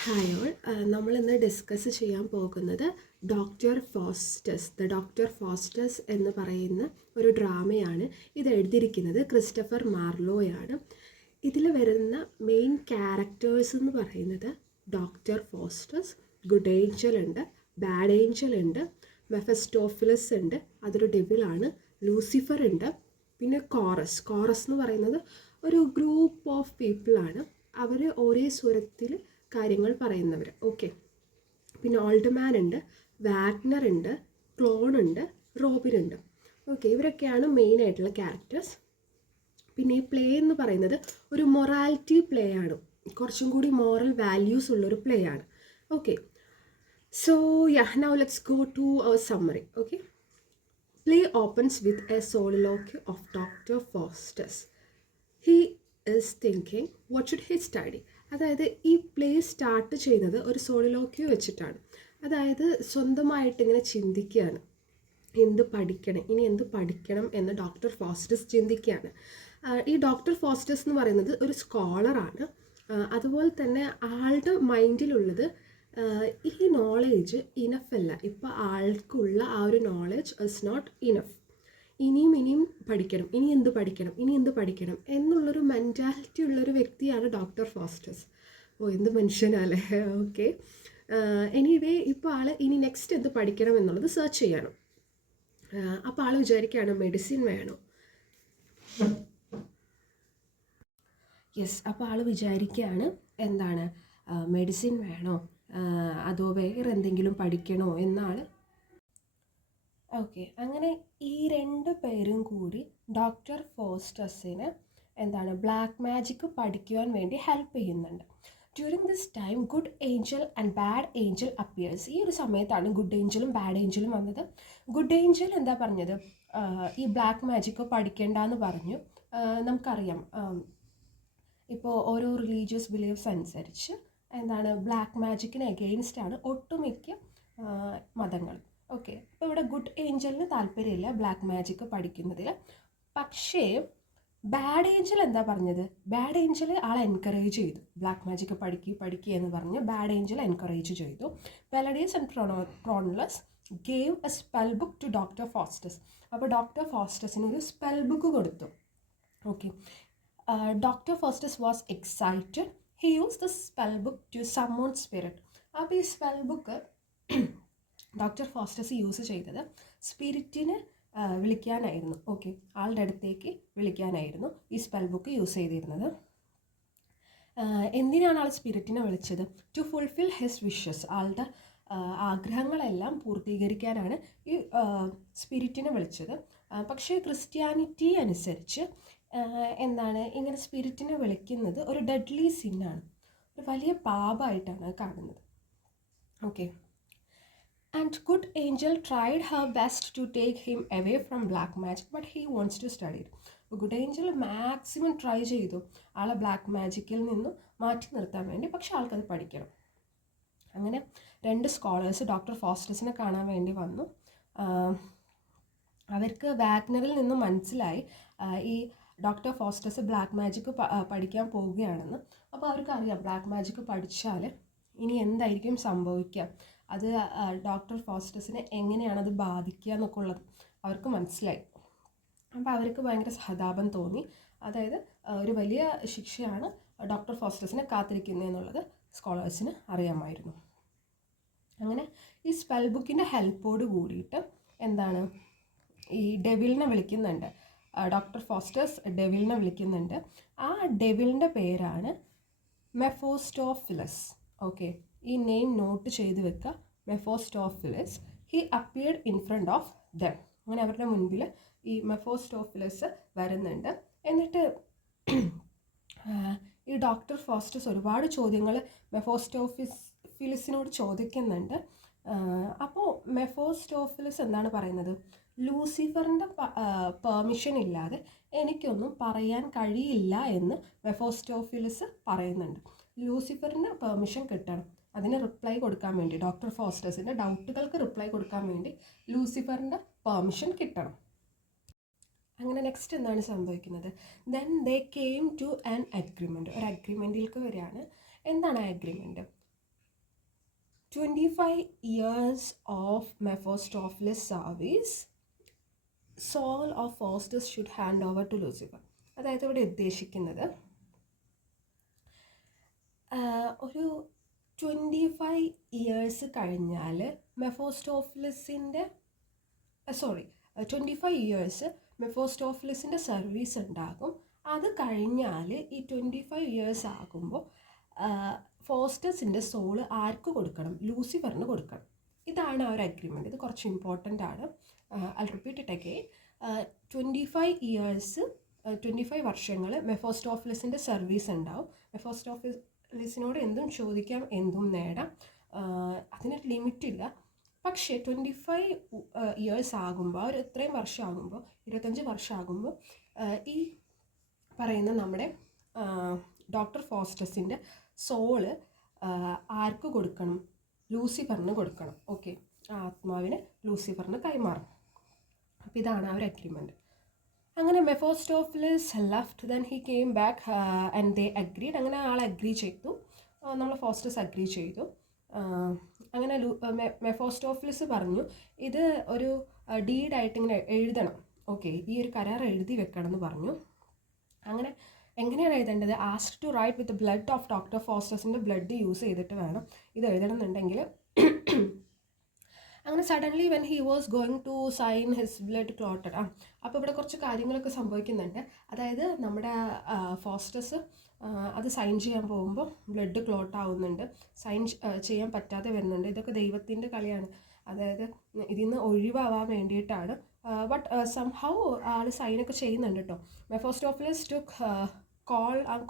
Hi all. നമ്മളിന്ന് discuss ചെയ്യാൻ പോകുന്നത് ഡോക്ടർ ഫോസ്റ്റസ് ഡോക്ടർ ഫോസ്റ്റസ് എന്ന് പറയുന്ന ഒരു ഡ്രാമയാണ്. ഇത് എഴുതിയിരിക്കുന്നത് ക്രിസ്റ്റഫർ മാർലോയാണ്. ഇതിൽ വരുന്ന മെയിൻ ക്യാരക്ടേഴ്സ് എന്ന് പറയുന്നത് ഡോക്ടർ ഫോസ്റ്റസ്, ഗുഡ് ഏഞ്ചൽ ഉണ്ട്, ബാഡ് ഏഞ്ചൽ ഉണ്ട്, മെഫസ്റ്റോഫിലസ് ഉണ്ട്, അതൊരു ഡെവിളാണ്, ലൂസിഫർ ഉണ്ട്, പിന്നെ കോറസ് എന്ന് പറയുന്നത് ഒരു ഗ്രൂപ്പ് ഓഫ് പീപ്പിളാണ്. അവർ ഒരേ സ്വരത്തിൽ കാര്യങ്ങൾ പറയുന്നവർ. ഓക്കെ, പിന്നെ ഓൾഡ് മാൻ ഉണ്ട്, വാഗ്നർ ഉണ്ട്, ക്ലോൺ ഉണ്ട്, റോബിൻ ഉണ്ട്. ഓക്കെ, ഇവരൊക്കെയാണ് മെയിൻ ആയിട്ടുള്ള ക്യാരക്ടേഴ്സ്. പിന്നെ ഈ പ്ലേ എന്ന് പറയുന്നത് ഒരു മൊറാലിറ്റി പ്ലേ ആണ്, കുറച്ചും കൂടി മോറൽ വാല്യൂസ് ഉള്ളൊരു പ്ലേ ആണ്. Okay, so now let's go to our summary. Okay, play opens with a soliloquy of Dr. Faustus. He is thinking, what should he study? അതായത് ഈ പ്ലേ സ്റ്റാർട്ട് ചെയ്യുന്നത് ഒരു സോളിലോക്യൂ വെച്ചിട്ടാണ്. അതായത് സ്വന്തമായിട്ട് ഇങ്ങനെ ചിന്തിക്കുകയാണ്, എന്ത് പഠിക്കണം, ഇനി എന്ത് പഠിക്കണം എന്ന് ഡോക്ടർ ഫോസ്റ്റസ് ചിന്തിക്കുകയാണ്. ഈ ഡോക്ടർ ഫോസ്റ്റസ് എന്ന് പറയുന്നത് ഒരു സ്കോളറാണ്. അതുപോലെ തന്നെ ആളുടെ മൈൻഡിലുള്ളത് ഈ നോളേജ് ഇനഫ് അല്ല, ഇപ്പോൾ ആൾക്കുള്ള ആ ഒരു നോളേജ് ഇസ് നോട്ട് ഇനഫ്, ഇനിയും പഠിക്കണം, ഇനി എന്ത് പഠിക്കണം എന്നുള്ളൊരു മെൻറ്റാലിറ്റി ഉള്ളൊരു വ്യക്തിയാണ് ഡോക്ടർ ഫോസ്റ്റസ്. എന്ത് മനുഷ്യനല്ലേ. ഓക്കെ, എനിവേ ഇപ്പോൾ ആൾ ഇനി നെക്സ്റ്റ് എന്ത് പഠിക്കണം എന്നുള്ളത് സെർച്ച് ചെയ്യണം. അപ്പോൾ ആൾ വിചാരിക്കുകയാണ് മെഡിസിൻ വേണോ. അപ്പോൾ ആൾ വിചാരിക്കുകയാണ് എന്താണ്, മെഡിസിൻ വേണോ അതോ വേറെ എന്തെങ്കിലും പഠിക്കണോ എന്നാണ്. ഓക്കെ, അങ്ങനെ ഈ രണ്ട് പേരും കൂടി ഡോക്ടർ ഫോസ്റ്റസിന് എന്താണ് ബ്ലാക്ക് മാജിക് പഠിക്കുവാൻ വേണ്ടി ഹെൽപ്പ് ചെയ്യുന്നുണ്ട്. During this time good Angel and bad Angel appears. ഈ ഒരു സമയത്താണ് ഗുഡ് ഏഞ്ചലും ബാഡ് ഏഞ്ചലും വന്നത്. ഗുഡ് ഏഞ്ചൽ എന്താ പറഞ്ഞത്, ഈ ബ്ലാക്ക് മാജിക് പഠിക്കേണ്ടെന്ന് പറഞ്ഞു. നമുക്കറിയാം, ഇപ്പോൾ ഓരോ റിലീജിയസ് ബിലീഫ്സ് അനുസരിച്ച് എന്താണ് ബ്ലാക്ക് മാജിക്കിന് എഗെയിൻസ്റ്റാണ് ഒട്ടുമിക്ക മതങ്ങൾ. ഓക്കെ, അപ്പോൾ ഇവിടെ ഗുഡ് ഏഞ്ചലിന് താല്പര്യമില്ല ബ്ലാക്ക് മാജിക് പഠിക്കുന്നതിൽ. പക്ഷേ ബാഡ് ഏഞ്ചൽ എന്താ പറഞ്ഞത്, ബാഡ് ഏഞ്ചൽ ആളെ എൻകറേജ് ചെയ്തു, ബ്ലാക്ക് മാജിക് പഠിക്കുക എന്ന് പറഞ്ഞ് ബാഡ് ഏഞ്ചൽ എൻകറേജ് ചെയ്തു. Peladius and Tronlus gave a spell book to Doctor Faustus. അപ്പോൾ ഡോക്ടർ ഫോസ്റ്റസിന് ഒരു സ്പെൽ ബുക്ക് കൊടുത്തു. Okay, Doctor Faustus was excited. He use the spell book to summon spirit. അപ്പോൾ ഈ spell book Doctor Faustus use ചെയ്തത് സ്പിരിറ്റിനെ വിളിക്കാനായിരുന്നു. Okay, ആളുടെ അടുത്തേക്ക് വിളിക്കാനായിരുന്നു ഈ സ്പെൽ ബുക്ക് യൂസ് ചെയ്തിരുന്നത്. എന്തിനാണ് ആൾ സ്പിരിറ്റിനെ വിളിച്ചത്? To fulfil his wishes. ആളുടെ ആഗ്രഹങ്ങളെല്ലാം പൂർത്തീകരിക്കാനാണ് ഈ സ്പിരിറ്റിനെ വിളിച്ചത്. പക്ഷേ ക്രിസ്ത്യാനിറ്റി അനുസരിച്ച് എന്താണ് ഇങ്ങനെ സ്പിരിറ്റിനെ വിളിക്കുന്നത് ഒരു ഡെഡ്ലി സിന്നാണ്, ഒരു വലിയ പാപമായിട്ടാണ് കാണുന്നത്. Okay, and good angel tried her best to take him away from black magic but he wants to study it. അപ്പോൾ ഗുഡ് ഏഞ്ചൽ മാക്സിമം ട്രൈ ചെയ്തു ആളെ ബ്ലാക്ക് മാജിക്കിൽ നിന്നും മാറ്റി നിർത്താൻ വേണ്ടി, പക്ഷെ ആൾക്കത് പഠിക്കണം. അങ്ങനെ രണ്ട് സ്കോളേഴ്സ് ഡോക്ടർ ഫോസ്റ്റസിനെ കാണാൻ വേണ്ടി വന്നു. അവർക്ക് വാഗ്നറിൽ നിന്നും മനസ്സിലായി ഈ ഡോക്ടർ ഫോസ്റ്റസ് ബ്ലാക്ക് മാജിക് പഠിക്കാൻ പോവുകയാണെന്ന്. അപ്പോൾ അവർക്കറിയാം ബ്ലാക്ക് മാജിക് പഠിച്ചാൽ ഇനി എന്തായിരിക്കും സംഭവിക്കുക, അത് ഡോക്ടർ ഫോസ്റ്റസിനെ എങ്ങനെയാണത് ബാധിക്കുക എന്നൊക്കെ ഉള്ളത് അവർക്ക് മനസ്സിലായി. അപ്പോൾ അവർക്ക് ഭയങ്കര സഹതാപം തോന്നി. അതായത് ഒരു വലിയ ശിക്ഷയാണ് ഡോക്ടർ ഫോസ്റ്റസിനെ കാത്തിരിക്കുന്നത് എന്നുള്ളത് സ്കോളേഴ്സിന് അറിയാമായിരുന്നു. അങ്ങനെ ഈ സ്പെൽ ബുക്കിൻ്റെ ഹെൽപ്പോട് കൂടിയിട്ട് എന്താണ് ഈ ഡെവിലിനെ വിളിക്കുന്നുണ്ട്. ഡോക്ടർ ഫോസ്റ്റസ് ഡെവിലിനെ വിളിക്കുന്നുണ്ട്. ആ ഡെവിലിൻ്റെ പേരാണ് മെഫോസ്റ്റോഫിലസ്. ഓക്കെ, ഈ നെയിം നോട്ട് ചെയ്ത് വെക്കുക, Mephistophilis. He appeared in front of them. അങ്ങനെ അവരുടെ മുൻപിൽ ഈ മെഫോസ്റ്റോഫിലസ് വരുന്നുണ്ട്. എന്നിട്ട് ഈ ഡോക്ടർ ഫോസ്റ്റസ് ഒരുപാട് ചോദ്യങ്ങൾ മെഫോസ്റ്റോഫിലസിനോട് ചോദിക്കുന്നുണ്ട്. അപ്പോൾ മെഫോസ്റ്റോഫിലസ് എന്താണ് പറയുന്നത്, ലൂസിഫറിൻ്റെ പെർമിഷൻ ഇല്ലാതെ എനിക്കൊന്നും പറയാൻ കഴിയില്ല എന്ന് മെഫോസ്റ്റോഫിലസ് പറയുന്നുണ്ട്. ലൂസിഫറിന് പെർമിഷൻ കിട്ടണം, അതിന് റിപ്ലൈ കൊടുക്കാൻ വേണ്ടി, ഡോക്ടർ ഫോസ്റ്റസിൻ്റെ ഡൗട്ടുകൾക്ക് റിപ്ലൈ കൊടുക്കാൻ വേണ്ടി ലൂസിഫറിൻ്റെ പെർമിഷൻ കിട്ടണം. അങ്ങനെ നെക്സ്റ്റ് എന്താണ് സംഭവിക്കുന്നത്, then they came to an agreement. ഒരു അഗ്രിമെൻറ്റിലേക്ക് വരികയാണ്. എന്താണ് ആ agreement? 25 years of Mephistopheles service, Saul of Faustus should hand over to Lucifer. അതായത് ഇവിടെ ഉദ്ദേശിക്കുന്നത് ഒരു 25 ഇയേഴ്സ് കഴിഞ്ഞാൽ മെഫോസ്റ്റോഫിലിസിൻ്റെ 25 ഇയേഴ്സ് മെഫോസ്റ്റോഫിലിസിൻ്റെ സർവീസ് ഉണ്ടാകും. അത് കഴിഞ്ഞാൽ ഈ 25 ഇയേഴ്സ് ആകുമ്പോൾ ഫോസ്റ്റസിൻ്റെ സോള് ആർക്ക് കൊടുക്കണം? ലൂസിഫറിന് കൊടുക്കണം. ഇതാണ് ആ ഒരു അഗ്രിമെൻറ്റ്. ഇത് കുറച്ച് ഇമ്പോർട്ടൻ്റ് ആണ്. I repeat it again. 25 years 25 വർഷങ്ങൾ മെഫോസ്റ്റോഫിലിസിൻ്റെ സർവീസ് ഉണ്ടാവും. മെഫോസ്റ്റോഫിലിസിനോട് എന്തും ചോദിക്കാം, എന്തും നേടാം, അതിനൊരു ലിമിറ്റില്ല. പക്ഷേ 25 ഇയേഴ്സ് ആകുമ്പോൾ, ഒരു ഇത്രയും വർഷം ആകുമ്പോൾ, 25 വർഷം ആകുമ്പോൾ ഈ പറയുന്ന നമ്മുടെ ഡോക്ടർ ഫോസ്റ്റസിൻ്റെ സോള് ആർക്ക് കൊടുക്കണം? ലൂസിഫറിന് കൊടുക്കണം. ഓക്കെ, ആത്മാവിന് ലൂസിഫറിന് കൈമാറും. അപ്പോൾ ഇതാണ് ആ ഒരു അഗ്രിമെൻറ്റ്. അങ്ങനെ Mephistophilis left, then he came back and they agreed. അങ്ങനെ ആൾ അഗ്രി ചെയ്തു, നമ്മൾ ഫോസ്റ്റസ് അഗ്രി ചെയ്തു. അങ്ങനെ മെഫോസ്റ്റോഫിലിസ് പറഞ്ഞു ഇത് ഒരു ഡീഡായിട്ട് ഇങ്ങനെ എഴുതണം. ഓക്കെ, ഈ ഒരു കരാർ എഴുതി വെക്കണം എന്ന് പറഞ്ഞു. അങ്ങനെ എങ്ങനെയാണ് എഴുതേണ്ടത്? Asked to write with blood of Doctor ഫോസ്റ്റസിൻ്റെ ബ്ലഡ് യൂസ് ചെയ്തിട്ട് വേണം ഇത് എഴുതണമെന്നുണ്ടെങ്കിൽ. അങ്ങനെ suddenly when he was going to sign his blood clotted. അപ്പോൾ ഇവിടെ കുറച്ച് കാര്യങ്ങളൊക്കെ സംഭവിക്കുന്നുണ്ട്. അതായത് നമ്മുടെ ഫോസ്റ്റസ് അത് സൈൻ ചെയ്യാൻ പോകുമ്പോൾ ബ്ലഡ് ക്ലോട്ട് ആവുന്നുണ്ട്, സൈൻ ചെയ്യാൻ പറ്റാതെ വരുന്നുണ്ട്. ഇതൊക്കെ ദൈവത്തിൻ്റെ കളിയാണ്. അതായത് ഇതിൽ നിന്ന് ഒഴിവാവാൻ വേണ്ടിയിട്ടാണ്. ബട്ട് സംഹൗ ആൾ സൈനൊക്കെ ചെയ്യുന്നുണ്ട് കേട്ടോ. മെഫോസ്റ്റോഫിലിസ് ടുക്ക്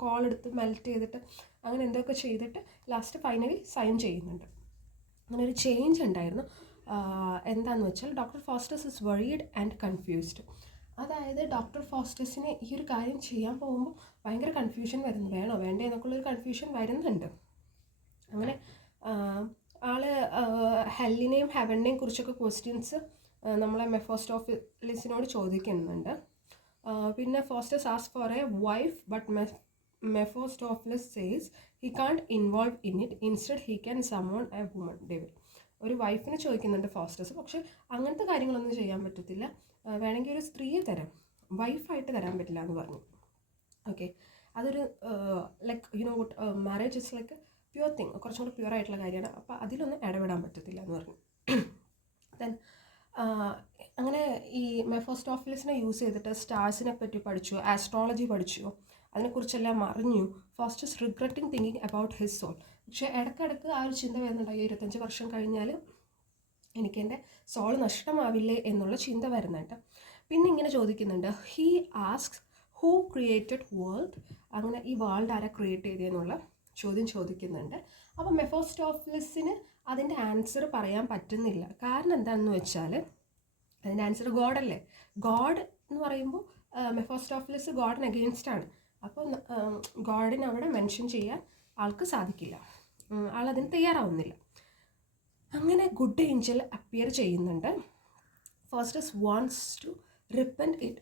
കോൾ എടുത്ത് മെൽറ്റ് ചെയ്തിട്ട് അങ്ങനെ എന്തൊക്കെ ചെയ്തിട്ട് ലാസ്റ്റ് ഫൈനലി സൈൻ ചെയ്യുന്നുണ്ട്. അങ്ങനെ ഒരു ചേഞ്ച് ഉണ്ടായിരുന്നു. എന്താണെന്ന് വെച്ചാൽ doctor Faustus is worried and confused. അതായത് ഡോക്ടർ ഫോസ്റ്റസിന് ഈ ഒരു കാര്യം ചെയ്യാൻ പോകുമ്പോൾ ഭയങ്കര കൺഫ്യൂഷൻ വരുന്നു, വേണോ വേണ്ടേ എന്നൊക്കെയുള്ളൊരു കൺഫ്യൂഷൻ വരുന്നുണ്ട്. അങ്ങനെ ആൾ ഹെല്ലിനെയും ഹെവനെയും കുറിച്ചൊക്കെ ക്വസ്റ്റ്യൻസ് നമ്മളെ മെഫോസ്റ്റോഫിലിസിനോട് ചോദിക്കുന്നുണ്ട്. പിന്നെ Faustus ask for a wife, but Mephistophilis says he can't involve in it, instead he can summon a woman devil. ഒരു വൈഫിനെ ചോദിക്കുന്നുണ്ട് ഫോസ്റ്റസ്, പക്ഷെ അങ്ങനത്തെ കാര്യങ്ങളൊന്നും ചെയ്യാൻ പറ്റത്തില്ല. വേണമെങ്കിൽ ഒരു സ്ത്രീയെ തരാം, വൈഫായിട്ട് തരാൻ പറ്റില്ല എന്ന് പറഞ്ഞു. ഓക്കെ, അതൊരു like you know good marriage is like pure thing, കുറച്ചും കൂടി പ്യുവർ ആയിട്ടുള്ള കാര്യമാണ്. അപ്പോൾ അതിലൊന്നും ഇടപെടാൻ പറ്റത്തില്ല എന്ന് പറഞ്ഞു. ദെൻ അങ്ങനെ ഈ മെഫോസ്റ്റോഫിലിസിനെ യൂസ് ചെയ്തിട്ട് സ്റ്റാർസിനെ പറ്റി പഠിച്ചു, ആസ്ട്രോളജി പഠിച്ചു, അതിനെക്കുറിച്ചെല്ലാം അറിഞ്ഞു. Faustus regretting thinking about his soul. പക്ഷേ ഇടയ്ക്കിടയ്ക്ക് ആ ഒരു ചിന്ത വരുന്നുണ്ടായി, 25 വർഷം കഴിഞ്ഞാൽ എനിക്കെൻ്റെ സോൾ നഷ്ടമാവില്ലേ എന്നുള്ള ചിന്ത വരുന്നുണ്ട്. പിന്നെ ഇങ്ങനെ ചോദിക്കുന്നുണ്ട്, he asks who created world. അങ്ങനെ ഈ വേൾഡ് ആരാ ക്രിയേറ്റ് ചെയ്തതെന്നുള്ള ചോദ്യം ചോദിക്കുന്നുണ്ട്. അപ്പോൾ മെഫോസ്റ്റോഫിലിസിന് അതിൻ്റെ ആൻസർ പറയാൻ പറ്റുന്നില്ല. കാരണം എന്താണെന്ന് വെച്ചാൽ അതിൻ്റെ ആൻസർ ഗോഡല്ലേ. ഗോഡ് എന്ന് പറയുമ്പോൾ മെഫോസ്റ്റോഫിലിസ് ഗോഡിന് അഗെയിൻസ്റ്റാണ്. അപ്പോൾ ഗോഡിനെ അവിടെ മെൻഷൻ ചെയ്യാൻ ആൾക്ക് സാധിക്കില്ല, ആളതിന് തയ്യാറാവുന്നില്ല. അങ്ങനെ ഗുഡ് ഏഞ്ചൽ അപ്പിയർ ചെയ്യുന്നുണ്ട്. Faustus wants to repent it,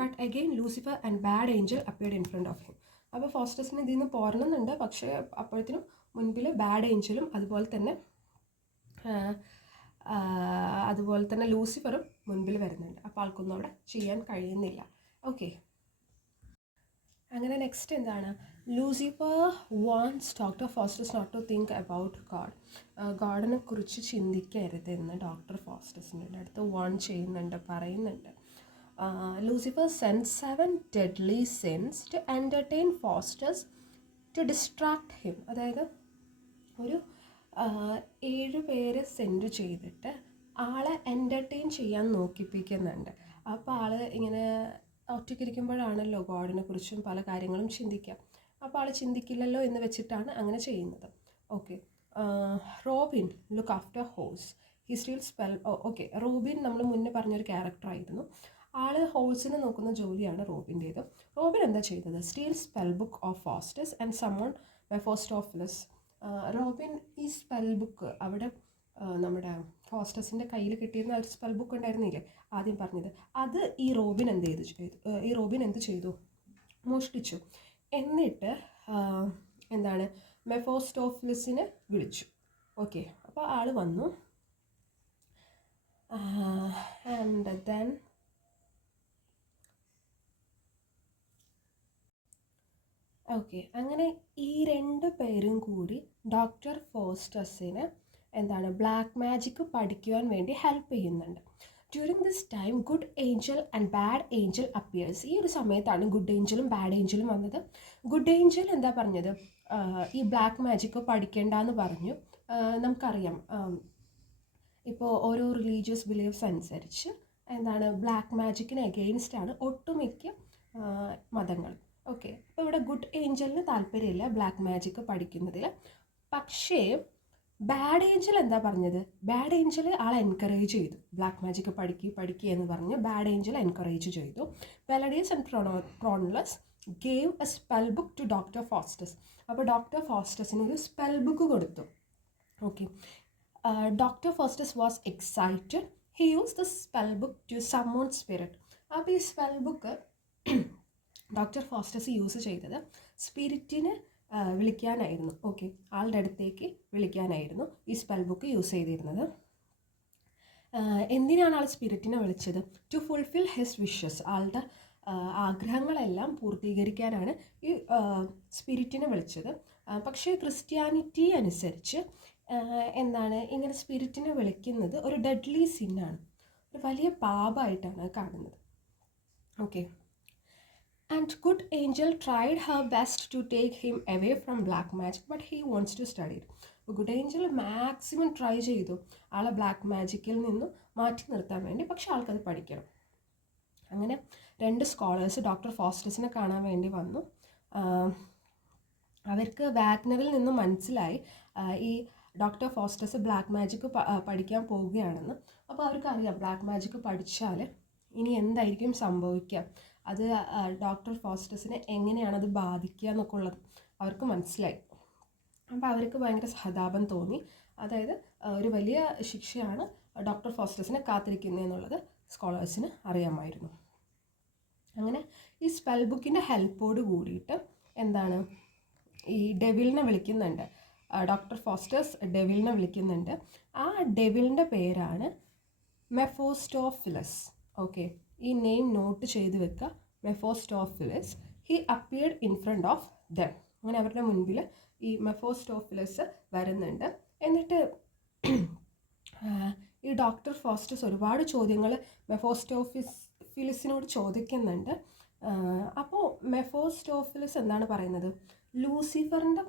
but again Lucifer and bad angel appeared in front of him. അപ്പോൾ ഫോസ്റ്റസിന് ഇതിൽ നിന്ന് പോരണമെന്നുണ്ട്, പക്ഷേ അപ്പോഴത്തേനും മുൻപിൽ ബാഡ് ഏഞ്ചലും അതുപോലെ തന്നെ ലൂസിഫറും മുൻപിൽ വരുന്നുണ്ട്. അപ്പോൾ ആൾക്കൊന്നും അവിടെ ചെയ്യാൻ കഴിയുന്നില്ല. ഓക്കെ, അങ്ങനെ നെക്സ്റ്റ് എന്താണ്? Lucifer wants Doctor Faustus not to think about God. ഗോഡിനെ കുറിച്ച് ചിന്തിക്കരുതെന്ന് ഡോക്ടർ ഫോസ്റ്റസിൻ്റെ അടുത്ത് വാൺ ചെയ്യുന്നുണ്ട്, പറയുന്നുണ്ട്. Lucifer send 7 deadly sins to entertain Faustus to distract him. അതായത് ഒരു 7 പേര് സെൻഡ് ചെയ്തിട്ട് ആളെ എൻ്റർടൈൻ ചെയ്യാൻ നോക്കിപ്പിക്കുന്നുണ്ട്. അപ്പോൾ ആൾ ഇങ്ങനെ ഒറ്റയ്ക്കിരിക്കുമ്പോഴാണല്ലോ ഗോഡിനെ കുറിച്ചും പല കാര്യങ്ങളും ചിന്തിക്കാം. അപ്പോൾ ആൾ ചിന്തിക്കില്ലല്ലോ എന്ന് വെച്ചിട്ടാണ് അങ്ങനെ ചെയ്യുന്നത്. Okay, Robin look after horse, he steel spell. Okay, Robin നമ്മൾ മുന്നേ പറഞ്ഞൊരു ക്യാരക്ടറായിരുന്നു. ആൾ ഹോഴ്സിനെ നോക്കുന്ന ജോലിയാണ് റോബിൻ്റേത്. റോബിൻ എന്താ ചെയ്തത്? Steal spell book of Faustus and summon Mephistophilis. Robin ഈ സ്പെൽ ബുക്ക് അവിടെ നമ്മുടെ ഫോസ്റ്റസിൻ്റെ കയ്യിൽ കിട്ടിയിരുന്ന ഒരു സ്പെൽ ബുക്ക് ഉണ്ടായിരുന്നില്ലേ ആദ്യം പറഞ്ഞത്, അത് ഈ റോബിൻ എന്ത് ചെയ്തു? മോഷ്ടിച്ചു. എന്നിട്ട് എന്താണ്, മെഫോസ്റ്റോഫിലിസിനെ വിളിച്ചു. ഓക്കെ, അപ്പോൾ ആൾ വന്നു. ആൻഡ് ദെൻ ഓക്കെ, അങ്ങനെ ഈ 2 പേരും കൂടി ഡോക്ടർ ഫോസ്റ്റസിന് എന്താണ് ബ്ലാക്ക് മാജിക് പഠിക്കുവാൻ വേണ്ടി ഹെൽപ്പ് ചെയ്യുന്നുണ്ട്. During this time good Angel and bad Angel appears. ഈ ഒരു സമയത്താണ് ഗുഡ് ഏഞ്ചലും ബാഡ് ഏഞ്ചലും വന്നത്. ഗുഡ് ഏഞ്ചൽ എന്താ പറഞ്ഞത്, ഈ ബ്ലാക്ക് മാജിക് പഠിക്കേണ്ടെന്ന് പറഞ്ഞു. നമുക്കറിയാം, ഇപ്പോൾ ഓരോ റിലീജിയസ് ബിലീഫ്സ് അനുസരിച്ച് എന്താണ് ബ്ലാക്ക് മാജിക്കിന് എഗെയിൻസ്റ്റ് ആണ് ഒട്ടുമിക്ക മതങ്ങൾ. ഓക്കെ, അപ്പോൾ ഇവിടെ ഗുഡ് ഏഞ്ചലിന് താല്പര്യമില്ല ബ്ലാക്ക് മാജിക് പഠിക്കുന്നതിൽ. പക്ഷേ ബാഡ് ഏഞ്ചൽ എന്താ പറഞ്ഞത്, ബാഡ് ഏഞ്ചൽ ആളെ എൻകറേജ് ചെയ്തു, ബ്ലാക്ക് മാജിക് പഠിക്കുക എന്ന് പറഞ്ഞ് ബാഡ് ഏഞ്ചൽ എൻകറേജ് ചെയ്തു. Peladius and Cronlus gave a spell book to Doctor Faustus. അപ്പോൾ ഡോക്ടർ ഫോസ്റ്റസിന് ഒരു സ്പെൽ ബുക്ക് കൊടുത്തു. Okay, Doctor Faustus was excited. He use the spell book to summon spirit. അപ്പോൾ ഈ spell book Doctor Faustus use ചെയ്തത് സ്പിരിറ്റിനെ വിളിക്കാനായിരുന്നു. Okay, ആളുടെ അടുത്തേക്ക് വിളിക്കാനായിരുന്നു ഈ സ്പെൽ ബുക്ക് യൂസ് ചെയ്തിരുന്നത്. എന്തിനാണ് ആൾ സ്പിരിറ്റിനെ വിളിച്ചത്? To fulfil his wishes. ആളുടെ ആഗ്രഹങ്ങളെല്ലാം പൂർത്തീകരിക്കാനാണ് ഈ സ്പിരിറ്റിനെ വിളിച്ചത്. പക്ഷേ ക്രിസ്ത്യാനിറ്റി അനുസരിച്ച് എന്താണ് ഇങ്ങനെ സ്പിരിറ്റിനെ വിളിക്കുന്നത് ഒരു ഡെഡ്ലി സിന്നാണ്, ഒരു വലിയ പാപമായിട്ടാണ് കാണുന്നത്. Okay, and good angel tried her best to take him away from black magic, but he wants to study it. Good angel maximum try ചെയ്തു ആളെ ബ്ലാക്ക് മാജിക്കിൽ നിന്നും മാറ്റി നിർത്താൻ വേണ്ടി, പക്ഷെ ആൾക്കത് പഠിക്കണം. അങ്ങനെ 2 സ്കോളേഴ്സ് ഡോക്ടർ ഫോസ്റ്റസിനെ കാണാൻ വേണ്ടി വന്നു. അവർക്ക് വാഗ്നറിൽ നിന്നും മനസ്സിലായി ഈ ഡോക്ടർ ഫോസ്റ്റസ് ബ്ലാക്ക് മാജിക് പഠിക്കാൻ പോവുകയാണെന്ന്. അപ്പോൾ അവർക്കറിയാം ബ്ലാക്ക് മാജിക് പഠിച്ചാൽ ഇനി എന്തായിരിക്കും സംഭവിക്കുക, അത് ഡോക്ടർ ഫോസ്റ്റസിനെ എങ്ങനെയാണത് ബാധിക്കുക എന്നൊക്കെ ഉള്ളത് അവർക്ക് മനസ്സിലായി. അപ്പോൾ അവർക്ക് ഭയങ്കര സഹതാപം തോന്നി. അതായത് ഒരു വലിയ ശിക്ഷയാണ് ഡോക്ടർ ഫോസ്റ്റസിനെ കാത്തിരിക്കുന്നതെന്നുള്ളത് സ്കോളേഴ്സിന് അറിയാമായിരുന്നു. അങ്ങനെ ഈ സ്പെൽ ബുക്കിൻ്റെ ഹെൽപ്പോട് കൂടിയിട്ട് എന്താണ് ഈ ഡെവിലിനെ വിളിക്കുന്നുണ്ട്. ഡോക്ടർ ഫോസ്റ്റേഴ്സ് ഡെവിലിനെ വിളിക്കുന്നുണ്ട്. ആ ഡെവിലിൻ്റെ പേരാണ് മെഫോസ്റ്റോഫിലസ്. ഓക്കെ, ഈ നെയിം നോട്ട് ചെയ്ത് വെക്കുക, Mephistophilis. He appeared in front of them. അങ്ങനെ അവരുടെ മുൻപിൽ ഈ മെഫോസ്റ്റോഫിലസ് വരുന്നുണ്ട്. എന്നിട്ട് ഈ ഡോക്ടർ ഫോസ്റ്റസ് ഒരുപാട് ചോദ്യങ്ങൾ മെഫോസ്റ്റോഫിലസിനോട് ചോദിക്കുന്നുണ്ട്. അപ്പോൾ മെഫോസ്റ്റോഫിലസ് എന്താണ് പറയുന്നത്, ലൂസിഫറിൻ്റെ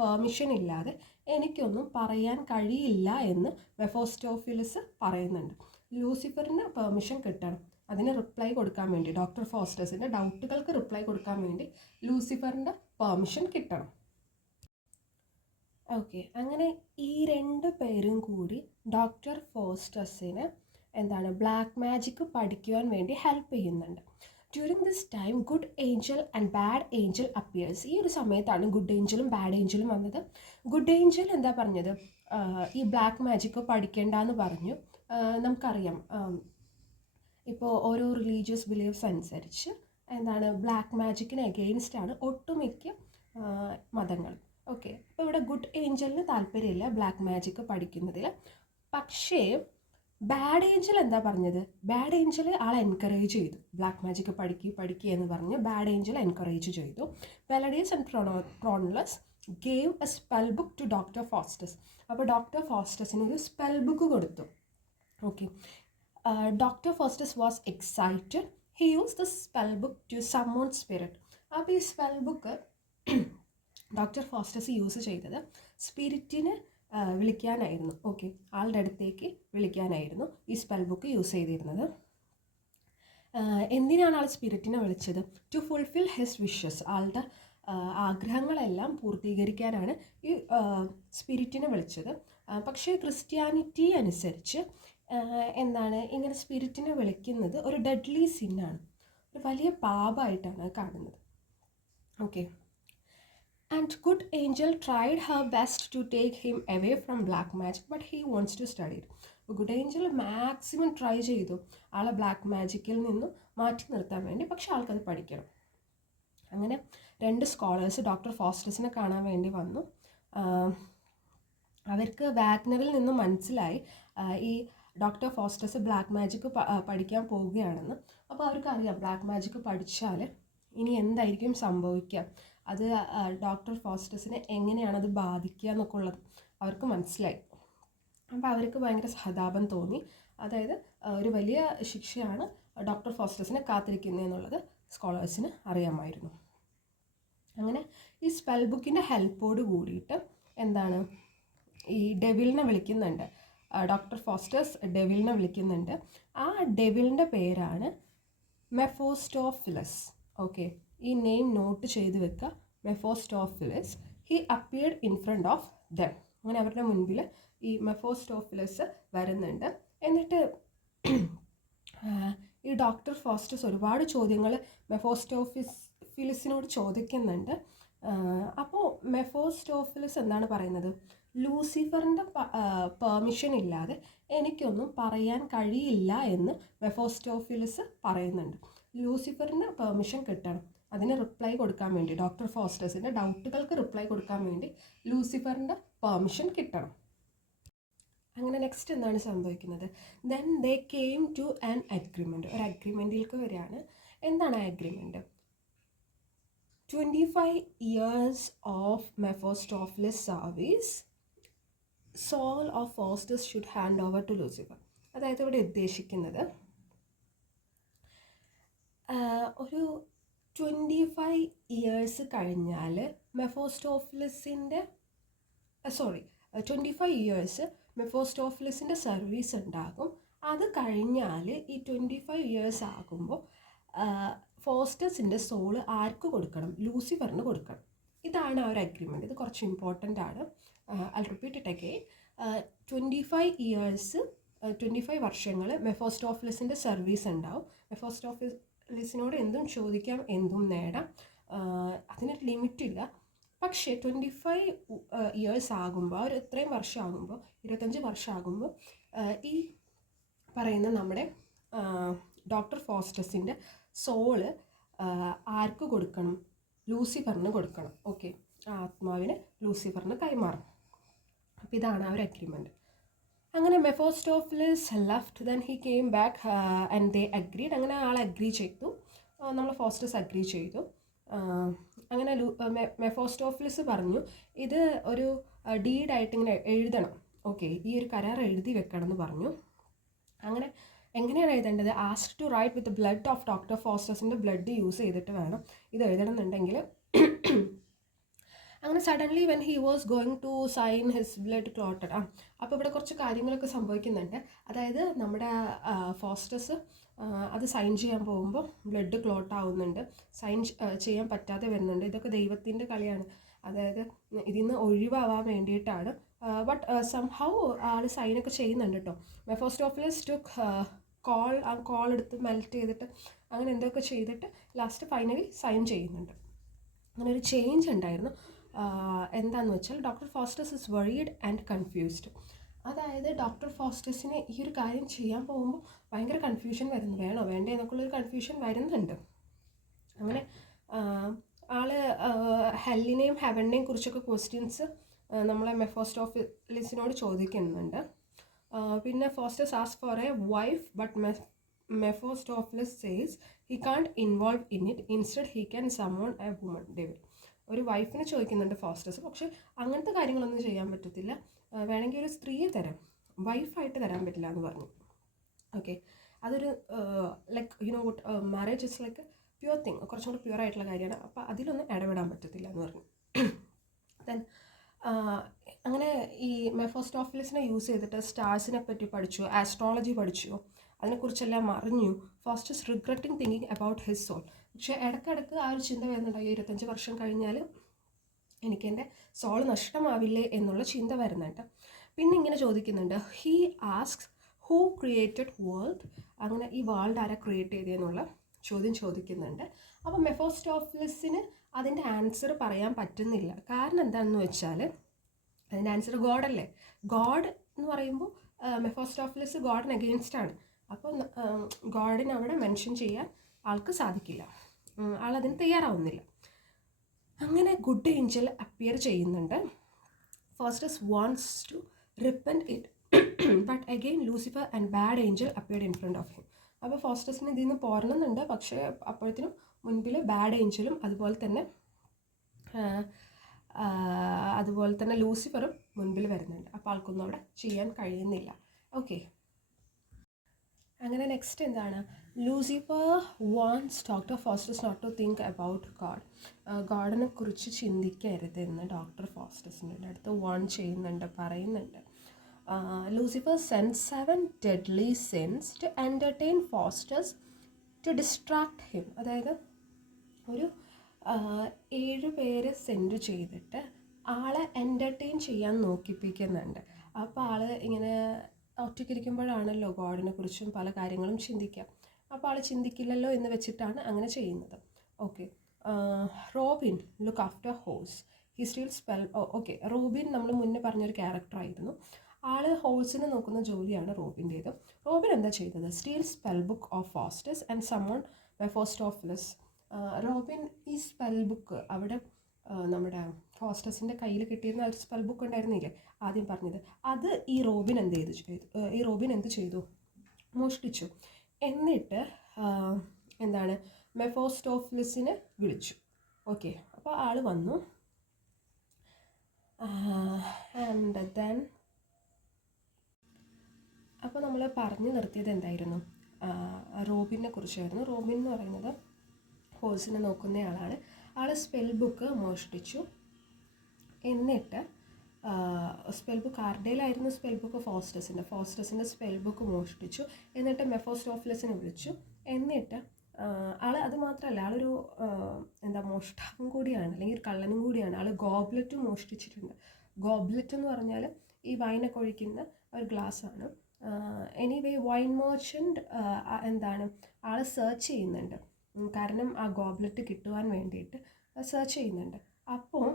പെർമിഷൻ ഇല്ലാതെ എനിക്കൊന്നും പറയാൻ കഴിയില്ല എന്ന് മെഫോസ്റ്റോഫിലസ് പറയുന്നുണ്ട്. ലൂസിഫറിന് പെർമിഷൻ കിട്ടണം, അതിന് റിപ്ലൈ കൊടുക്കാൻ വേണ്ടി, ഡോക്ടർ ഫോസ്റ്റസിൻ്റെ ഡൗട്ടുകൾക്ക് റിപ്ലൈ കൊടുക്കാൻ വേണ്ടി ലൂസിഫറിൻ്റെ പെർമിഷൻ കിട്ടണം. ഓക്കെ, അങ്ങനെ ഈ 2 പേരും കൂടി ഡോക്ടർ ഫോസ്റ്റസിന് എന്താണ് ബ്ലാക്ക് മാജിക് പഠിക്കുവാൻ വേണ്ടി ഹെൽപ്പ് ചെയ്യുന്നുണ്ട്. During this time good Angel and bad Angel appears. ഈ ഒരു സമയത്താണ് ഗുഡ് ഏഞ്ചലും ബാഡ് ഏഞ്ചലും വന്നത്. ഗുഡ് ഏഞ്ചൽ എന്താ പറഞ്ഞത്, ഈ ബ്ലാക്ക് മാജിക് പഠിക്കേണ്ടെന്ന് പറഞ്ഞു. നമുക്കറിയാം, ഇപ്പോൾ ഓരോ റിലീജിയസ് ബിലീഫ്സ് അനുസരിച്ച് എന്താണ് ബ്ലാക്ക് മാജിക്കിന് എഗെയിൻസ്റ്റ് ആണ് ഒട്ടുമിക്ക മതങ്ങൾ. ഓക്കെ, അപ്പോൾ ഇവിടെ ഗുഡ് ഏഞ്ചലിന് താല്പര്യമില്ല ബ്ലാക്ക് മാജിക് പഠിക്കുന്നതിൽ. പക്ഷേ ബാഡ് ഏഞ്ചൽ എന്താ പറഞ്ഞത്, ബാഡ് ഏഞ്ചൽ ആളെ എൻകറേജ് ചെയ്തു, ബ്ലാക്ക് മാജിക് പഠിക്കുക എന്ന് പറഞ്ഞ് ബാഡ് ഏഞ്ചൽ എൻകറേജ് ചെയ്തു. Peladius and Cronlus gave a spell book to Doctor Faustus. അപ്പോൾ ഡോക്ടർ ഫോസ്റ്റസിന് ഒരു സ്പെൽ ബുക്ക് കൊടുത്തു. Okay, Doctor Faustus was excited. He use the spell book to summon spirit. അപ്പോൾ ഈ spell book Doctor Faustus use ചെയ്തത് സ്പിരിറ്റിനെ വിളിക്കാനായിരുന്നു. Okay, ആളുടെ അടുത്തേക്ക് വിളിക്കാനായിരുന്നു ഈ സ്പെൽ ബുക്ക് യൂസ് ചെയ്തിരുന്നത്. എന്തിനാണ് ആൾ സ്പിരിറ്റിനെ വിളിച്ചത്? To fulfil his wishes. ആളുടെ ആഗ്രഹങ്ങളെല്ലാം പൂർത്തീകരിക്കാനാണ് ഈ സ്പിരിറ്റിനെ വിളിച്ചത്. പക്ഷേ ക്രിസ്ത്യാനിറ്റി അനുസരിച്ച് എന്താണ് ഇങ്ങനെ സ്പിരിറ്റിനെ വിളിക്കുന്നത് ഒരു ഡെഡ്ലി സിന്നാണ്, ഒരു വലിയ പാപമായിട്ടാണ് കാണുന്നത്. Okay, and good angel tried her best to take him away from black magic, but he wants to study it. Good angel maximum try ചെയ്തു ആളെ ബ്ലാക്ക് മാജിക്കിൽ നിന്നും മാറ്റി നിർത്താൻ വേണ്ടി, പക്ഷെ ആൾക്കത് പഠിക്കണം. അങ്ങനെ 2 സ്കോളേഴ്സ് ഡോക്ടർ ഫോസ്റ്റസിനെ കാണാൻ വേണ്ടി വന്നു. അവർക്ക് വാഗ്നറിൽ നിന്നും മനസ്സിലായി ഈ ഡോക്ടർ ഫോസ്റ്റസ് ബ്ലാക്ക് മാജിക് പഠിക്കാൻ പോവുകയാണെന്ന്. അപ്പോൾ അവർക്കറിയാം ബ്ലാക്ക് മാജിക് പഠിച്ചാൽ ഇനി എന്തായിരിക്കും സംഭവിക്കുക, അത് ഡോക്ടർ ഫോസ്റ്റസിനെ എങ്ങനെയാണത് ബാധിക്കുക എന്നൊക്കെ ഉള്ളത് അവർക്ക് മനസ്സിലായി. അപ്പോൾ അവർക്ക് ഭയങ്കര സഹതാപം തോന്നി. അതായത് ഒരു വലിയ ശിക്ഷയാണ് ഡോക്ടർ ഫോസ്റ്റസിനെ കാത്തിരിക്കുന്നത് എന്നുള്ളത് സ്കോളേഴ്സിന് അറിയാമായിരുന്നു. അങ്ങനെ ഈ സ്പെൽ ബുക്കിൻ്റെ ഹെൽപ്പോട് കൂടിയിട്ട് എന്താണ് ഈ ഡെവിലിനെ വിളിക്കുന്നുണ്ട്. ഡോക്ടർ ഫോസ്റ്റേഴ്സ് ഡെവിലിനെ വിളിക്കുന്നുണ്ട്. ആ ഡെവിലിൻ്റെ പേരാണ് മെഫോസ്റ്റോഫിലസ്. ഓക്കെ, ഈ നെയിം നോട്ട് ചെയ്ത് വെക്കുക, Mephistophilis. He appeared in front of them. അങ്ങനെ അവരുടെ മുൻപിൽ ഈ മെഫോസ്റ്റോഫിലസ് വരുന്നുണ്ട്. എന്നിട്ട് ഈ ഡോക്ടർ ഫോസ്റ്റസ് ഒരുപാട് ചോദ്യങ്ങൾ മെഫോസ്റ്റോഫിലസിനോട് ചോദിക്കുന്നുണ്ട്. അപ്പോൾ മെഫോസ്റ്റോഫിലസ് എന്താണ് പറയുന്നത്, ലൂസിഫറിൻ്റെ പെർമിഷൻ ഇല്ലാതെ എനിക്കൊന്നും പറയാൻ കഴിയില്ല എന്ന് മെഫോസ്റ്റോഫിലസ് പറയുന്നുണ്ട്. ലൂസിഫറിന് പെർമിഷൻ കിട്ടണം, അതിന് റിപ്ലൈ കൊടുക്കാൻ വേണ്ടി, ഡോക്ടർ ഫോസ്റ്റേഴ്സിൻ്റെ ഡൗട്ടുകൾക്ക് റിപ്ലൈ കൊടുക്കാൻ വേണ്ടി ലൂസിഫറിൻ്റെ പെർമിഷൻ കിട്ടണം. അങ്ങനെ നെക്സ്റ്റ് എന്താണ് സംഭവിക്കുന്നത്, then they came to an agreement. ഒരു അഗ്രിമെൻറ്റിലേക്ക് വരികയാണ്. എന്താണ് ആ agreement? 25 years of Mephistopheles service, soul of Faustus should hand over to Lucifer. അതായത് ഇവിടെ ഉദ്ദേശിക്കുന്നത് ഒരു 25 years കഴിഞ്ഞാൽ മെഫോസ്റ്റോഫിലസിൻ്റെ 25 years മെഫോസ്റ്റോഫിലസിൻ്റെ സർവീസ് ഉണ്ടാകും. അത് കഴിഞ്ഞാൽ ഈ 25 years ആകുമ്പോൾ ഫോസ്റ്റസിൻ്റെ സോള് ആർക്ക് കൊടുക്കണം, ലൂസിഫറിന് കൊടുക്കണം. ഇതാണ് ആ ഒരു അഗ്രിമെൻറ്റ്. ഇത് കുറച്ച് ഇമ്പോർട്ടൻ്റ് ആണ്. I repeat it again. 25 വർഷങ്ങൾ മെഫോസ്റ്റോഫിലസിൻ്റെ സർവീസ് ഉണ്ടാവും. മെഫോസ്റ്റോഫിലസിനോട് എന്തും ചോദിക്കാം, എന്തും നേടാം, അതിനൊരു ലിമിറ്റില്ല. പക്ഷേ 25 years ആകുമ്പോൾ, ഒരു ഇത്രയും വർഷം ആകുമ്പോൾ, 25 വർഷം ആകുമ്പോൾ ഈ പറയുന്ന നമ്മുടെ ഡോക്ടർ ഫോസ്റ്റസിൻ്റെ സോള് ആർക്ക് കൊടുക്കണം, ലൂസിഫറിന് കൊടുക്കണം. ഓക്കെ, ആ ആത്മാവിന് ലൂസിഫറിന് കൈമാറും. അപ്പോൾ ഇതാണ് ആ ഒരു അഗ്രിമെൻറ്റ്. അങ്ങനെ Mephistophilis left, then he came back and they agreed. അങ്ങനെ ആൾ അഗ്രി ചെയ്തു, നമ്മൾ ഫോസ്റ്റസ് അഗ്രി ചെയ്തു. അങ്ങനെ മെഫോസ്റ്റോഫിലസ് പറഞ്ഞു ഇത് ഒരു ഡീഡായിട്ട് ഇങ്ങനെ എഴുതണം. ഓക്കെ, ഈ ഒരു കരാർ എഴുതി വെക്കണം എന്ന് പറഞ്ഞു. അങ്ങനെ എങ്ങനെയാണ് എഴുതേണ്ടത്, asked to write with blood of Doctor ഫോസ്റ്റസിൻ്റെ ബ്ലഡ് യൂസ് ചെയ്തിട്ട് വേണം ഇത് എഴുതണമെന്നുണ്ടെങ്കിൽ. അങ്ങനെ suddenly when he was going to sign his blood clotted. അപ്പോൾ ഇവിടെ കുറച്ച് കാര്യങ്ങളൊക്കെ സംഭവിക്കുന്നുണ്ട്. അതായത് നമ്മുടെ ഫോസ്റ്റസ് അത് സൈൻ ചെയ്യാൻ പോകുമ്പോൾ ബ്ലഡ് ക്ലോട്ട് ആവുന്നുണ്ട്, സൈൻ ചെയ്യാൻ പറ്റാതെ വരുന്നുണ്ട്. ഇതൊക്കെ ദൈവത്തിൻ്റെ കളിയാണ്. അതായത് ഇതിൽ നിന്ന് ഒഴിവാവാൻ വേണ്ടിയിട്ടാണ്. ബട്ട് സംഹൗ ആൾ സൈനൊക്കെ ചെയ്യുന്നുണ്ട് കേട്ടോ. മെഫോസ്റ്റോഫിലസ് ടുക്ക് കോൾ എടുത്ത് മെൽറ്റ് ചെയ്തിട്ട് അങ്ങനെ എന്തൊക്കെ ചെയ്തിട്ട് ലാസ്റ്റ് ഫൈനലി സൈൻ ചെയ്യുന്നുണ്ട്. അങ്ങനെ ഒരു ചേഞ്ച് ഉണ്ടായിരുന്നു. എന്താണെന്ന് വെച്ചാൽ doctor Faustus is worried and confused. അതായത് ഡോക്ടർ ഫോസ്റ്റസിന് ഈ ഒരു കാര്യം ചെയ്യാൻ പോകുമ്പോൾ ഭയങ്കര കൺഫ്യൂഷൻ വരുന്നു, വേണോ വേണ്ടേ എന്നൊക്കെയുള്ളൊരു കൺഫ്യൂഷൻ വരുന്നുണ്ട്. അങ്ങനെ ആൾ ഹെല്ലിനെയും ഹെവനെയും കുറിച്ചൊക്കെ ക്വസ്റ്റ്യൻസ് നമ്മളെ മെഫോസ്റ്റോഫിലസിനോട് ചോദിക്കുന്നുണ്ട്. പിന്നെ Faustus ask for a wife, but Mephistophilis says he can't involve in it, instead he can summon a woman devil. ഒരു വൈഫിനെ ചോദിക്കുന്നുണ്ട് ഫോസ്റ്റസ്, പക്ഷെ അങ്ങനത്തെ കാര്യങ്ങളൊന്നും ചെയ്യാൻ പറ്റത്തില്ല, വേണമെങ്കിൽ ഒരു സ്ത്രീയെ തരാം, വൈഫായിട്ട് തരാൻ പറ്റില്ല എന്ന് പറഞ്ഞു. ഓക്കെ, അതൊരു like you know what marriage is like pure thing, കുറച്ചും കൂടി പ്യുവർ ആയിട്ടുള്ള കാര്യമാണ്. അപ്പോൾ അതിലൊന്നും ഇടപെടാൻ പറ്റത്തില്ല എന്ന് പറഞ്ഞു. ദെൻ അങ്ങനെ ഈ മെഫോസ്റ്റോഫിലസിനെ യൂസ് ചെയ്തിട്ട് സ്റ്റാർസിനെ പറ്റി പഠിച്ചു, ആസ്ട്രോളജി പഠിച്ചു, അതിനെക്കുറിച്ചെല്ലാം അറിഞ്ഞു. Faustus regretting thinking about his soul. പക്ഷേ ഇടയ്ക്കിടയ്ക്ക് ആ ഒരു ചിന്ത വരുന്നുണ്ടായി, 25 വർഷം കഴിഞ്ഞാൽ എനിക്കെൻ്റെ സോൾ നഷ്ടമാവില്ലേ എന്നുള്ള ചിന്ത വരുന്നുണ്ട്. പിന്നെ ഇങ്ങനെ ചോദിക്കുന്നുണ്ട്, he asks who created world. അങ്ങനെ ഈ വേൾഡ് ആരാ ക്രിയേറ്റ് ചെയ്തതെന്നുള്ള ചോദ്യം ചോദിക്കുന്നുണ്ട്. അപ്പോൾ മെഫോസ്റ്റോഫിലസിന് അതിൻ്റെ ആൻസർ പറയാൻ പറ്റുന്നില്ല. കാരണം എന്താണെന്ന് വെച്ചാൽ അതിൻ്റെ ആൻസർ ഗോഡല്ലേ. ഗോഡ് എന്ന് പറയുമ്പോൾ മെഫോസ്റ്റോഫിലസ് ഗോഡിന് അഗെയിൻസ്റ്റാണ്. അപ്പോൾ ഗോഡിനെ അവിടെ മെൻഷൻ ചെയ്യാൻ ആൾക്ക് സാധിക്കില്ല, ആളതിന് തയ്യാറാവുന്നില്ല. അങ്ങനെ ഗുഡ് ഏഞ്ചൽ അപ്പിയർ ചെയ്യുന്നുണ്ട് Faustus wants to repent it, but again Lucifer and bad angel appeared in front of him. അപ്പോൾ ഫോസ്റ്റസിന് ഇതിൽ നിന്ന് പോരണമെന്നുണ്ട്, പക്ഷേ അപ്പോഴത്തേനും മുൻപിൽ ബാഡ് ഏഞ്ചലും അതുപോലെ തന്നെ ലൂസിഫറും മുൻപിൽ വരുന്നുണ്ട്. അപ്പോൾ ആൾക്കൊന്നും അവിടെ ചെയ്യാൻ കഴിയുന്നില്ല. ഓക്കെ, അങ്ങനെ നെക്സ്റ്റ് എന്താണ്, Lucifer wants Doctor Faustus not to think about God. ഗോഡിനെ കുറിച്ച് ചിന്തിക്കരുതെന്ന് ഡോക്ടർ ഫോസ്റ്റസിൻ്റെ അടുത്ത് വാൺ ചെയ്യുന്നുണ്ട്, പറയുന്നുണ്ട്. Lucifer send 7 deadly sins to entertain Faustus to distract him. അതായത് ഒരു 7 പേര് സെൻഡ് ചെയ്തിട്ട് ആളെ എൻ്റർടൈൻ ചെയ്യാൻ നോക്കിപ്പിക്കുന്നുണ്ട്. അപ്പോൾ ആൾ ഇങ്ങനെ ഒറ്റയ്ക്കിരിക്കുമ്പോഴാണല്ലോ ഗോഡിനെ കുറിച്ചും പല കാര്യങ്ങളും ചിന്തിക്കുക. അപ്പോൾ ആൾ ചിന്തിക്കില്ലല്ലോ എന്ന് വെച്ചിട്ടാണ് അങ്ങനെ ചെയ്യുന്നത്. Okay, Robin look after horse, he steel spell. Okay, Robin നമ്മൾ മുന്നേ പറഞ്ഞൊരു ക്യാരക്ടറായിരുന്നു. ആൾ ഹോൾസിനെ നോക്കുന്ന ജോലിയാണ് റോബിൻ്റേത്. റോബിൻ എന്താ ചെയ്തത്, steal spell book of Faustus and summon Mephistophilis. Robin ഈ സ്പെൽ ബുക്ക് അവിടെ നമ്മുടെ ഫോസ്റ്റസിൻ്റെ കയ്യിൽ കിട്ടിയിരുന്ന ഒരു സ്പെൽ ബുക്ക് ഉണ്ടായിരുന്നില്ലേ ആദ്യം പറഞ്ഞത്, അത് ഈ റോബിൻ എന്ത് ചെയ്തു, മോഷ്ടിച്ചു. എന്നിട്ട് എന്താണ്, മെഫോസ്റ്റോഫിലസിനെ വിളിച്ചു. ഓക്കെ, അപ്പോൾ ആൾ വന്നു. ആൻഡ് ദെൻ അപ്പോൾ നമ്മൾ പറഞ്ഞു നിർത്തിയത് എന്തായിരുന്നു, റോബിനെ കുറിച്ചായിരുന്നു. റോബിൻ എന്ന് പറയുന്നത് ഹോഴ്സിനെ നോക്കുന്ന ആളാണ്. ആൾ സ്പെൽ ബുക്ക് മോഷ്ടിച്ചു. എന്നിട്ട് സ്പെൽ ബുക്ക് ആരുടെയിലായിരുന്നു, സ്പെൽ ബുക്ക് ഫോസ്റ്റസിൻ്റെ സ്പെൽ ബുക്ക് മോഷ്ടിച്ചു. എന്നിട്ട് മെഫോസ്റ്റോഫിലസിനെ വിളിച്ചു. എന്നിട്ട് ആൾ അത് മാത്രമല്ല, ആളൊരു മോഷ്ടാവും കൂടിയാണ്, അല്ലെങ്കിൽ ഒരു കള്ളനും കൂടിയാണ്. ആൾ ഗോബ്ലറ്റും മോഷ്ടിച്ചിട്ടുണ്ട്. ഗോബ്ലറ്റ് എന്ന് പറഞ്ഞാൽ ഈ വൈനൊക്കെ ഒഴിക്കുന്ന ഒരു ഗ്ലാസ്സാണ്. എനിവേ വൈൻ മെർച്ചൻ്റ് ആൾ സെർച്ച് ചെയ്യുന്നുണ്ട്, കാരണം ആ ഗോബ്ലറ്റ് കിട്ടുവാൻ വേണ്ടിയിട്ട് സെർച്ച് ചെയ്യുന്നുണ്ട്. അപ്പോൾ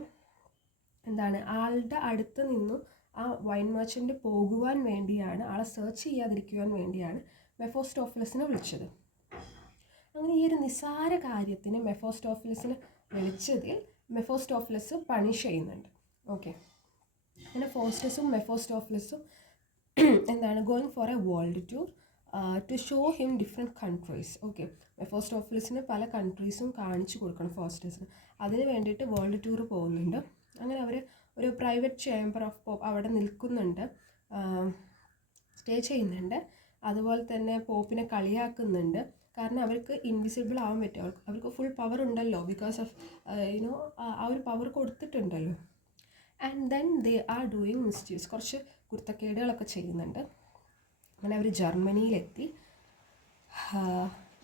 ആളുടെ അടുത്ത് നിന്നും ആ വൈൻ മെർച്ചൻ്റ് പോകുവാൻ വേണ്ടിയാണ്, ആളെ സെർച്ച് ചെയ്യാതിരിക്കുവാൻ വേണ്ടിയാണ് മെഫോസ്റ്റോഫിലസിനെ വിളിച്ചത്. അങ്ങനെ ഈ ഒരു നിസ്സാര കാര്യത്തിന് മെഫോസ്റ്റോഫിലസിനെ വിളിച്ചതിൽ മെഫോസ്റ്റോഫിലസ് പണിഷ് ചെയ്യുന്നുണ്ട്. ഓക്കെ, അങ്ങനെ ഫോസ്റ്റസും മെഫോസ്റ്റോഫിലസും going for a world tour to show him different countries. Okay, മെഫോസ്റ്റോഫിലസിന് പല കൺട്രീസും കാണിച്ചു കൊടുക്കണം ഫോസ്റ്റസിന്. അതിന് വേണ്ടിയിട്ട് വേൾഡ് ടൂർ പോകുന്നുണ്ട്. അങ്ങനെ അവർ ഒരു പ്രൈവറ്റ് ചേംബർ ഓഫ് പോപ്പ് അവിടെ നിൽക്കുന്നുണ്ട്, സ്റ്റേ ചെയ്യുന്നുണ്ട്. അതുപോലെ തന്നെ പോപ്പിനെ കളിയാക്കുന്നുണ്ട്, കാരണം അവർക്ക് ഇൻവിസിബിൾ ആവാൻ പറ്റും. അവർക്ക് ഫുൾ പവർ ഉണ്ടല്ലോ, ബിക്കോസ് ഓഫ് ആ ഒരു പവർ കൊടുത്തിട്ടുണ്ടല്ലോ. And then they are doing mistakes, കുറച്ച് കുരുത്തക്കേടുകളൊക്കെ ചെയ്യുന്നുണ്ട്. അങ്ങനെ അവർ ജർമ്മനിയിലെത്തി.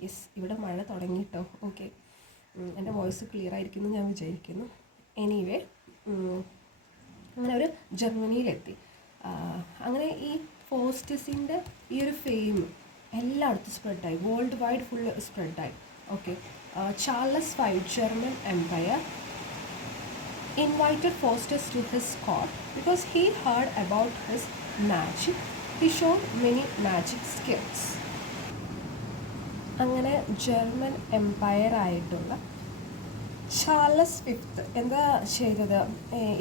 യെസ്, ഇവിടെ മഴ തുടങ്ങിയിട്ടോ. ഓക്കെ, എൻ്റെ വോയിസ് ക്ലിയർ ആയിരിക്കുമെന്ന് ഞാൻ വിചാരിക്കുന്നു. എനിവേ, അങ്ങനെ അവർ ജർമ്മനിയിലെത്തി. അങ്ങനെ ഈ ഫോസ്റ്റസിൻ്റെ ഈ ഒരു ഫെയിം എല്ലായിടത്തും സ്പ്രെഡായി, വേൾഡ് വൈഡ് ഫുൾ സ്പ്രെഡായി. Okay, Charles V German empire invited Faustus to his court because he heard about his magic. He showed many magic skills. അങ്ങനെ ജർമ്മൻ എംപയർ ആയിട്ടുള്ള ചാർലസ് V എന്താ ചെയ്തത്,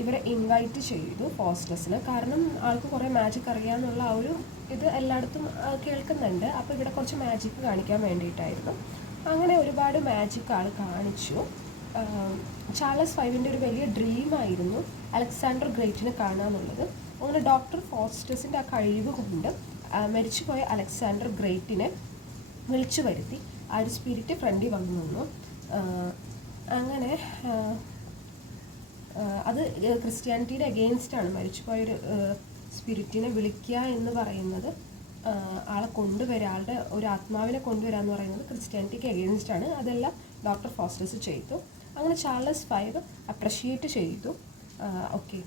ഇവരെ ഇൻവൈറ്റ് ചെയ്തു ഫോസ്റ്റസിന്. കാരണം ആൾക്ക് കുറേ മാജിക് അറിയാമെന്നുള്ള ആ ഒരു ഇത് എല്ലായിടത്തും കേൾക്കുന്നുണ്ട്. അപ്പോൾ ഇവിടെ കുറച്ച് മാജിക് കാണിക്കാൻ വേണ്ടിയിട്ടായിരുന്നു. അങ്ങനെ ഒരുപാട് മാജിക് ആൾ കാണിച്ചു. ചാർലസ് Vൻ്റെ ഒരു വലിയ ഡ്രീമായിരുന്നു അലക്സാണ്ടർ ഗ്രേറ്റിനെ കാണാമെന്നുള്ളത്. അങ്ങനെ ഡോക്ടർ ഫോസ്റ്റസിൻ്റെ ആ കഴിവ് കൊണ്ട് മരിച്ചുപോയ അലക്സാണ്ടർ ഗ്രേറ്റിനെ വിളിച്ചു വരുത്തി. ആ ഒരു സ്പിരിറ്റ് ഫ്രണ്ടിൽ വന്നു നിന്നു. അങ്ങനെ അത് ക്രിസ്ത്യാനിറ്റിയുടെ അഗെയിൻസ്റ്റാണ്. മരിച്ചുപോയൊരു സ്പിരിറ്റിനെ വിളിക്കുക എന്ന് പറയുന്നത്, ആളെ കൊണ്ടുവരിക, ആളുടെ ഒരു ആത്മാവിനെ കൊണ്ടുവരിക എന്ന് പറയുന്നത് ക്രിസ്ത്യാനിറ്റിക്ക് അഗെയിൻസ്റ്റാണ്. അതെല്ലാം ഡോക്ടർ ഫോസ്റ്റസ് ചെയ്തു. അങ്ങനെ ചാർലസ് V അപ്രിഷിയേറ്റ് ചെയ്തു. ഓക്കെ,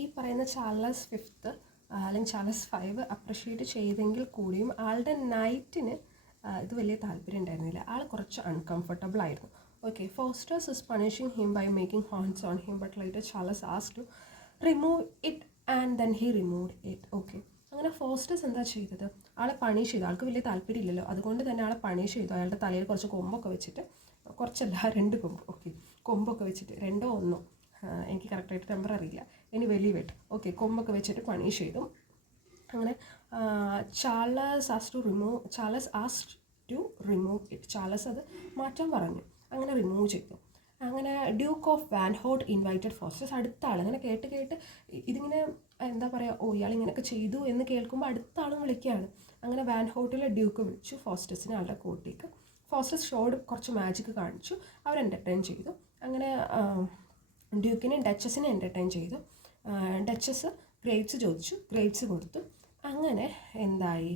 ഈ പറയുന്ന ചാർലസ് V അല്ലെങ്കിൽ ചാർലസ് V അപ്രിഷിയേറ്റ് ചെയ്തെങ്കിൽ കൂടിയും ആളുടെ നൈറ്റിന് ഇത് വലിയ താല്പര്യം ഉണ്ടായിരുന്നില്ല. ആൾ കുറച്ച് അൺകംഫർട്ടബിൾ ആയിരുന്നു. Okay, Faustus is punishing him by making horns on him, but later Charles asked to remove it and then he removed it. Okay, അങ്ങനെ ഫോസ്റ്റസ് എന്താ ചെയ്തത്, ആളെ പണിഷ് ചെയ്തു. ആൾക്ക് വലിയ താല്പര്യമില്ലല്ലോ, അതുകൊണ്ട് തന്നെ ആളെ പണിഷ് ചെയ്തു. അയാളുടെ തലയിൽ കുറച്ച് കൊമ്പൊക്കെ വെച്ചിട്ട്, കുറച്ചല്ല 2 കൊമ്പ്, ഓക്കെ, കൊമ്പൊക്കെ വെച്ചിട്ട് 2 or 1 എനിക്ക് കറക്റ്റായിട്ട് നമ്പർ അറിയില്ല. ഇനി വലിയ വെട്ട് ഓക്കെ കൊമ്പൊക്കെ വെച്ചിട്ട് പണിഷ് ചെയ്തു. അങ്ങനെ Charles asked to remove it. Charles അത് മാറ്റാൻ പറഞ്ഞു. അങ്ങനെ റിമൂവ് ചെയ്തു. അങ്ങനെ duke of Vanholt invited Faustus. അടുത്ത ആൾ അങ്ങനെ കേട്ട് ഇതിങ്ങനെ എന്താ പറയുക, ഇയാൾ ഇങ്ങനെയൊക്കെ ചെയ്തു എന്ന് കേൾക്കുമ്പോൾ അടുത്ത ആളും വിളിക്കുകയാണ്. അങ്ങനെ വാൻഹോട്ടിലെ ഡ്യൂക്ക് വിളിച്ചു ഫോസ്റ്റേഴ്സിനെ ആളുടെ കോട്ടേക്ക്. ഫോസ്റ്റേഴ്സ് ഷോഡ് കുറച്ച് മാജിക് കാണിച്ചു. അവർ എൻ്റർടൈൻ ചെയ്തു. അങ്ങനെ ഡ്യൂക്കിനെയും ഡച്ചസിനെ എൻ്റർടൈൻ ചെയ്തു. ഡച്ചസ് ഗ്രേപ്സ് ചോദിച്ചു, ഗ്രേപ്സ് കൊടുത്തു. അങ്ങനെ എന്തായി,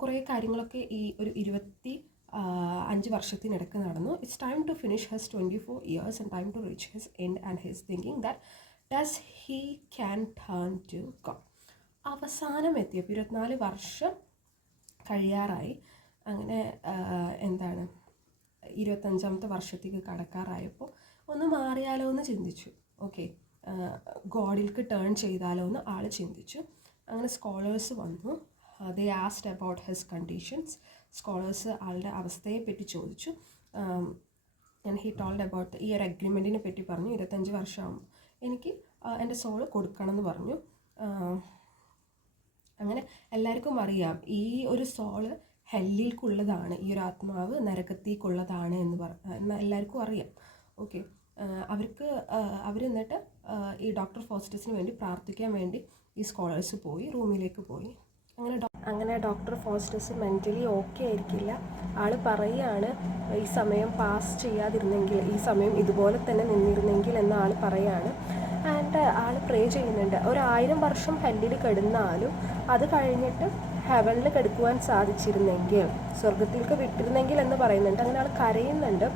കുറേ കാര്യങ്ങളൊക്കെ ഈ ഒരു 25 വർഷത്തിനിടയ്ക്ക് നടന്നു. It's time to finish his 24 years and time to reach his end and his thinking that does he can turn to God. അവസാനം എത്തിയപ്പോൾ 24 വർഷം കഴിയാറായി. അങ്ങനെ എന്താണ് 25ാമത്തെ വർഷത്തേക്ക് കടക്കാറായപ്പോൾ ഒന്ന് മാറിയാലോ എന്ന് ചിന്തിച്ചു. ഓക്കെ, ഗോഡിലേക്ക് ടേൺ ചെയ്താലോ എന്ന് ആൾ ചിന്തിച്ചു. അങ്ങനെ സ്കോളേഴ്സ് വന്നു. They asked about his conditions. Scholars ആളുടെ അവസ്ഥയെപ്പറ്റി ചോദിച്ചു. ആൻഡ് ഹി ടോൾഡ് അബൌട്ട് ഈ ഒരു അഗ്രിമെൻറ്റിനെ പറ്റി പറഞ്ഞു. 25 വർഷമാകുമ്പോൾ എനിക്ക് എൻ്റെ സോള് കൊടുക്കണം എന്ന് പറഞ്ഞു. അങ്ങനെ എല്ലാവർക്കും അറിയാം ഈ ഒരു സോള് ഹെല്ലിൽക്കുള്ളതാണ്, ഈ ഒരു ആത്മാവ് നരകത്തേക്കുള്ളതാണ് എന്ന് എല്ലാവർക്കും അറിയാം. ഓക്കെ, അവർ എന്നിട്ട് ഈ ഡോക്ടർ ഫോസ്റ്റേഴ്സിന് വേണ്ടി പ്രാർത്ഥിക്കാൻ വേണ്ടി ഈ സ്കോളേഴ്സ് പോയി, റൂമിലേക്ക് പോയി. അങ്ങനെ ഡോക്ടർ ഫോസ്റ്റേഴ്സ് മെൻ്റലി ഓക്കെ ആയിരിക്കില്ല. ആൾ പറയുകയാണ്, ഈ സമയം പാസ് ചെയ്യാതിരുന്നെങ്കിൽ, ഈ സമയം ഇതുപോലെ തന്നെ നിന്നിരുന്നെങ്കിൽ എന്ന് ആൾ പറയുകയാണ്. ആൻഡ് ആൾ പ്രേ ചെയ്യുന്നുണ്ട്. 1000 വർഷം ഹെല്ലിൽ കിടന്നാലും അത് കഴിഞ്ഞിട്ട് ഹെവനിൽ കിടക്കുവാൻ സാധിച്ചിരുന്നെങ്കിൽ, സ്വർഗത്തിലേക്ക് വിട്ടിരുന്നെങ്കിൽ എന്ന് പറയുന്നുണ്ട്. അങ്ങനെ ആൾ കരയുന്നുണ്ട്.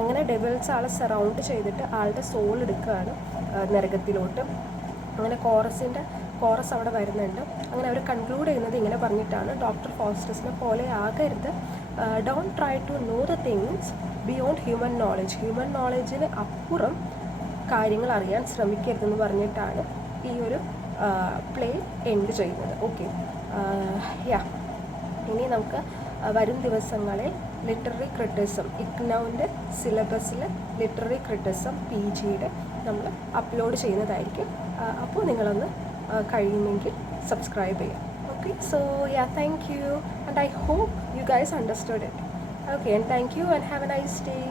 അങ്ങനെ ഡെവിൾസ് ആളെ സറൗണ്ട് ചെയ്തിട്ട് ആളുടെ സോൾ എടുക്കുകയാണ് നരകത്തിലോട്ട്. അങ്ങനെ കോറസ് അവിടെ വരുന്നുണ്ട്. അങ്ങനെ അവർ കൺക്ലൂഡ് ചെയ്യുന്നത് ഇങ്ങനെ പറഞ്ഞിട്ടാണ്, ഡോക്ടർ ഫോസ്റ്റേഴ്സിനെ പോലെ ആകരുത്, don't try to know the things beyond human knowledge. Human നോളജിന് അപ്പുറം കാര്യങ്ങൾ അറിയാൻ ശ്രമിക്കരുതെന്ന് പറഞ്ഞിട്ടാണ് ഈ ഒരു പ്ലേ എൻഡ് ചെയ്യുന്നത്. ഓക്കെ, ഇനി നമുക്ക് വരും ദിവസങ്ങളിൽ ലിറ്റററി ക്രിറ്റിസം, ഇഗ്നൗവിൻ്റെ സിലബസിൽ ലിറ്റററി ക്രിറ്റിസം PGയുടെ നമ്മൾ അപ്ലോഡ് ചെയ്യുന്നതായിരിക്കും. അപ്പോൾ നിങ്ങളൊന്ന് കഴിയുമെങ്കിൽ സബ്സ്ക്രൈബ് ചെയ്യാം. Okay, so yeah, thank you and I hope you guys understood it. Okay, and thank you and have a nice day.